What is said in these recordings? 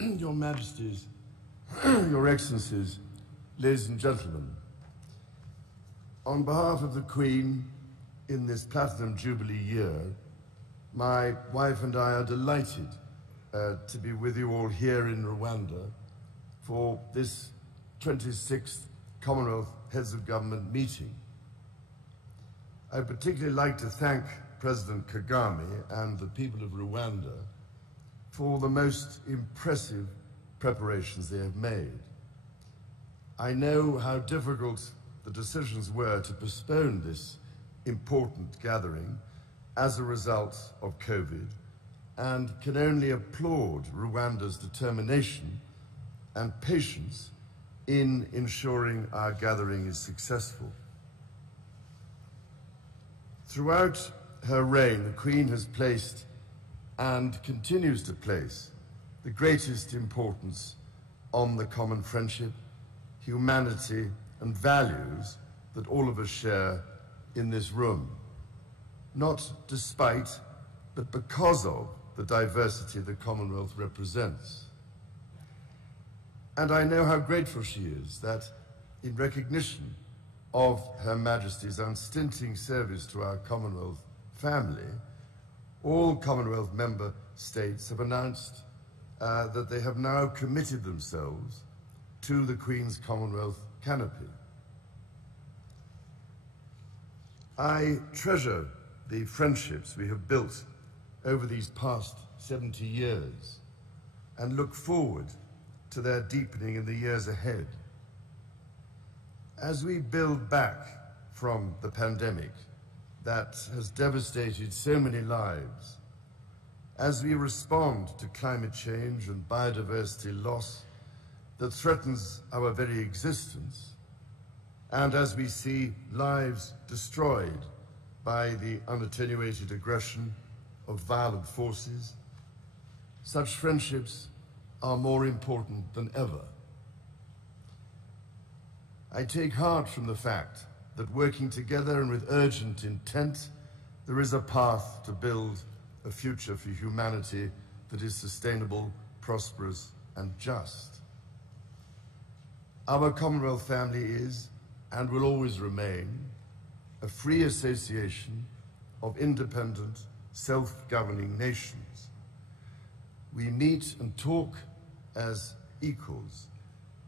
Your Majesties, Your Excellencies, ladies and gentlemen, on behalf of the Queen in this Platinum Jubilee year, my wife and I are delighted to be with you all here in Rwanda for this 26th Commonwealth Heads of Government meeting. I'd particularly like to thank President Kagame and the people of Rwanda for the most impressive preparations they have made. I know how difficult the decisions were to postpone this important gathering as a result of COVID, and can only applaud Rwanda's determination and patience in ensuring our gathering is successful. Throughout her reign, the Queen has placed and continues to place the greatest importance on the common friendship, humanity, and values that all of us share in this room, not despite, but because of the diversity the Commonwealth represents. And I know how grateful she is that, in recognition of Her Majesty's unstinting service to our Commonwealth family, all Commonwealth member states have announced that they have now committed themselves to the Queen's Commonwealth canopy. I treasure the friendships we have built over these past 70 years and look forward to their deepening in the years ahead. As we build back from the pandemic that has devastated so many lives, as we respond to climate change and biodiversity loss that threatens our very existence, and as we see lives destroyed by the unattenuated aggression of violent forces, such friendships are more important than ever. I take heart from the fact that working together and with urgent intent, there is a path to build a future for humanity that is sustainable, prosperous, and just. Our Commonwealth family is, and will always remain, a free association of independent, self-governing nations. We meet and talk as equals,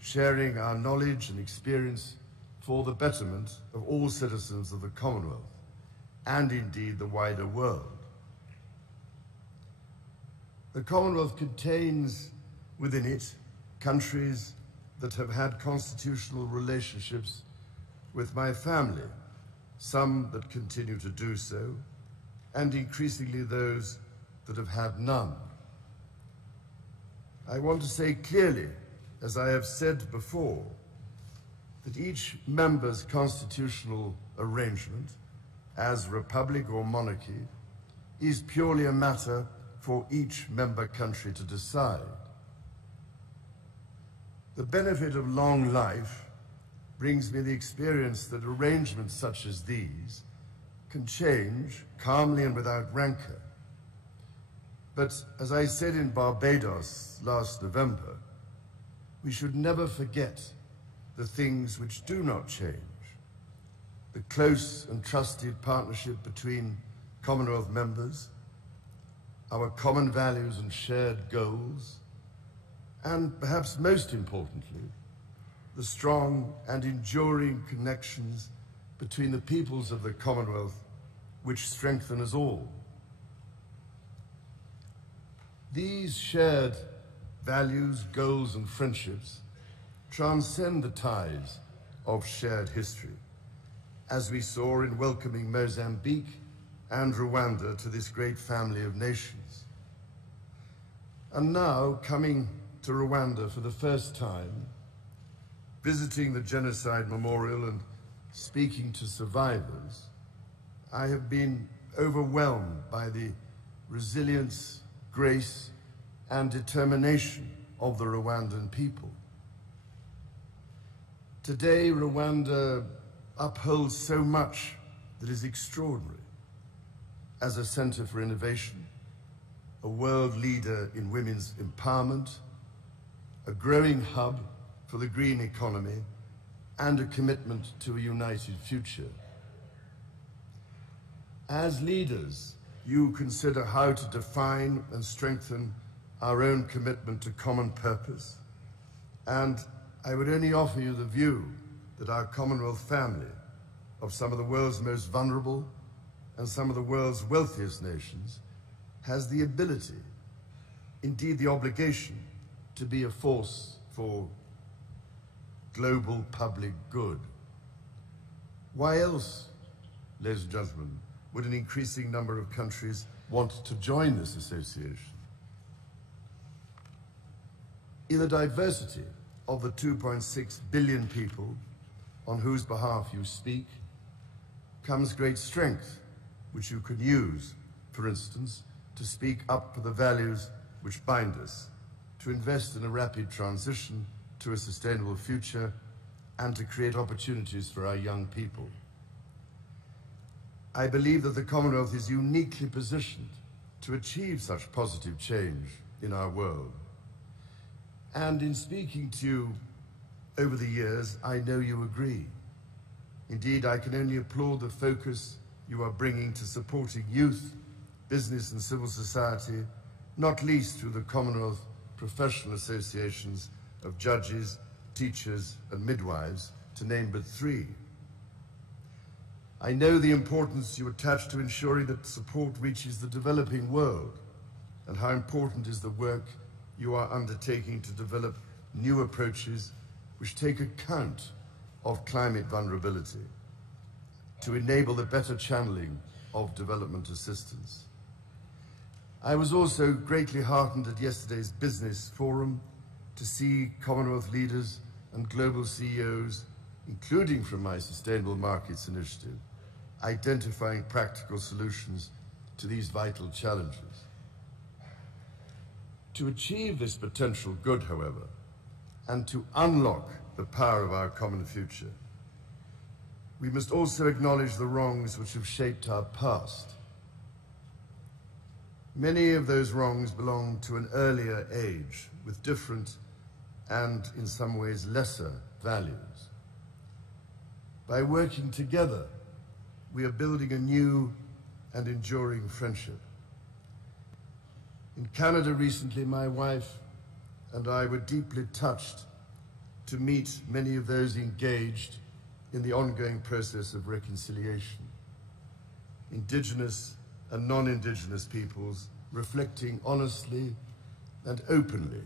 sharing our knowledge and experience for the betterment of all citizens of the Commonwealth, and indeed the wider world. The Commonwealth contains within it countries that have had constitutional relationships with my family, some that continue to do so, and increasingly those that have had none. I want to say clearly, as I have said before, that each member's constitutional arrangement, as republic or monarchy, is purely a matter for each member country to decide. The benefit of long life brings me the experience that arrangements such as these can change calmly and without rancor. But as I said in Barbados last November, we should never forget the things which do not change: the close and trusted partnership between Commonwealth members, our common values and shared goals, and perhaps most importantly, the strong and enduring connections between the peoples of the Commonwealth which strengthen us all. These shared values, goals, and friendships transcend the ties of shared history, as we saw in welcoming Mozambique and Rwanda to this great family of nations. And now, coming to Rwanda for the first time, visiting the Genocide Memorial and speaking to survivors, I have been overwhelmed by the resilience, grace, and determination of the Rwandan people. Today, Rwanda upholds so much that is extraordinary. As a center for innovation, a world leader in women's empowerment, a growing hub for the green economy, and a commitment to a united future. As leaders, you consider how to define and strengthen our own commitment to common purpose, and I would only offer you the view that our Commonwealth family of some of the world's most vulnerable and some of the world's wealthiest nations has the ability, indeed the obligation, to be a force for global public good. Why else, ladies and gentlemen, would an increasing number of countries want to join this association? In the diversity of the 2.6 billion people on whose behalf you speak comes great strength, which you can use, for instance, to speak up for the values which bind us, to invest in a rapid transition to a sustainable future, and to create opportunities for our young people. I believe that the Commonwealth is uniquely positioned to achieve such positive change in our world. And in speaking to you over the years, I know you agree. Indeed, I can only applaud the focus you are bringing to supporting youth, business and civil society, not least through the Commonwealth professional associations of judges, teachers and midwives, to name but three. I know the importance you attach to ensuring that support reaches the developing world, and how important is the work you are undertaking to develop new approaches which take account of climate vulnerability, to enable the better channeling of development assistance. I was also greatly heartened at yesterday's business forum to see Commonwealth leaders and global CEOs, including from my Sustainable Markets Initiative, identifying practical solutions to these vital challenges. To achieve this potential good, however, and to unlock the power of our common future, we must also acknowledge the wrongs which have shaped our past. Many of those wrongs belong to an earlier age with different and, in some ways, lesser values. By working together, we are building a new and enduring friendship. In Canada recently, my wife and I were deeply touched to meet many of those engaged in the ongoing process of reconciliation. Indigenous and non-Indigenous peoples reflecting honestly and openly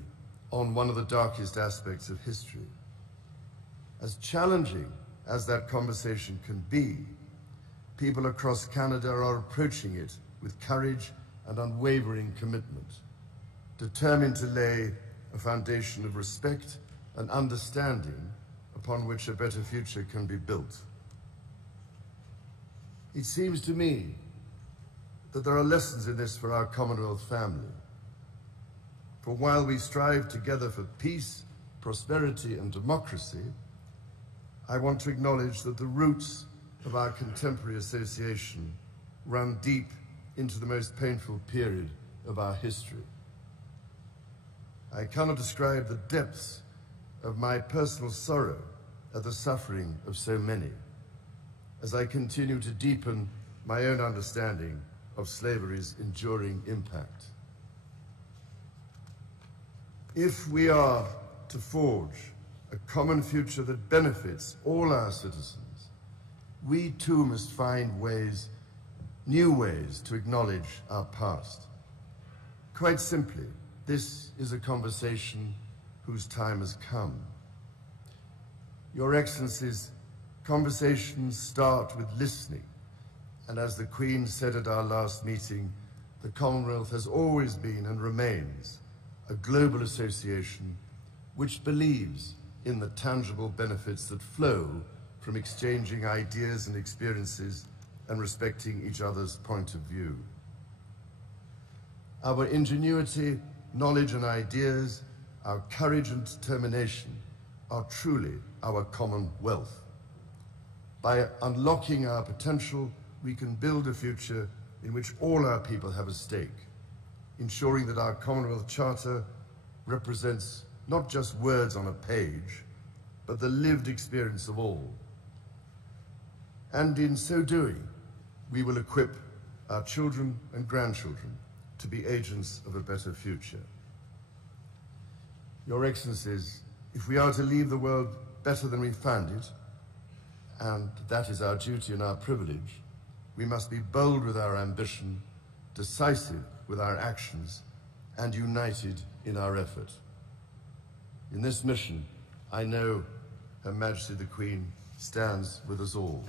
on one of the darkest aspects of history. As challenging as that conversation can be, people across Canada are approaching it with courage and unwavering commitment, determined to lay a foundation of respect and understanding upon which a better future can be built. It seems to me that there are lessons in this for our Commonwealth family. For while we strive together for peace, prosperity and democracy, I want to acknowledge that the roots of our contemporary association run deep into the most painful period of our history. I cannot describe the depths of my personal sorrow at the suffering of so many, as I continue to deepen my own understanding of slavery's enduring impact. If we are to forge a common future that benefits all our citizens, we too must find ways, new ways, to acknowledge our past. Quite simply, this is a conversation whose time has come. Your Excellencies, conversations start with listening, and as the Queen said at our last meeting, the Commonwealth has always been and remains a global association which believes in the tangible benefits that flow from exchanging ideas and experiences and respecting each other's point of view. Our ingenuity, knowledge and ideas, our courage and determination are truly our common wealth. By unlocking our potential, we can build a future in which all our people have a stake, ensuring that our Commonwealth Charter represents not just words on a page, but the lived experience of all. And in so doing, we will equip our children and grandchildren to be agents of a better future. Your Excellencies, if we are to leave the world better than we found it, and that is our duty and our privilege, we must be bold with our ambition, decisive with our actions, and united in our effort. In this mission, I know Her Majesty the Queen stands with us all.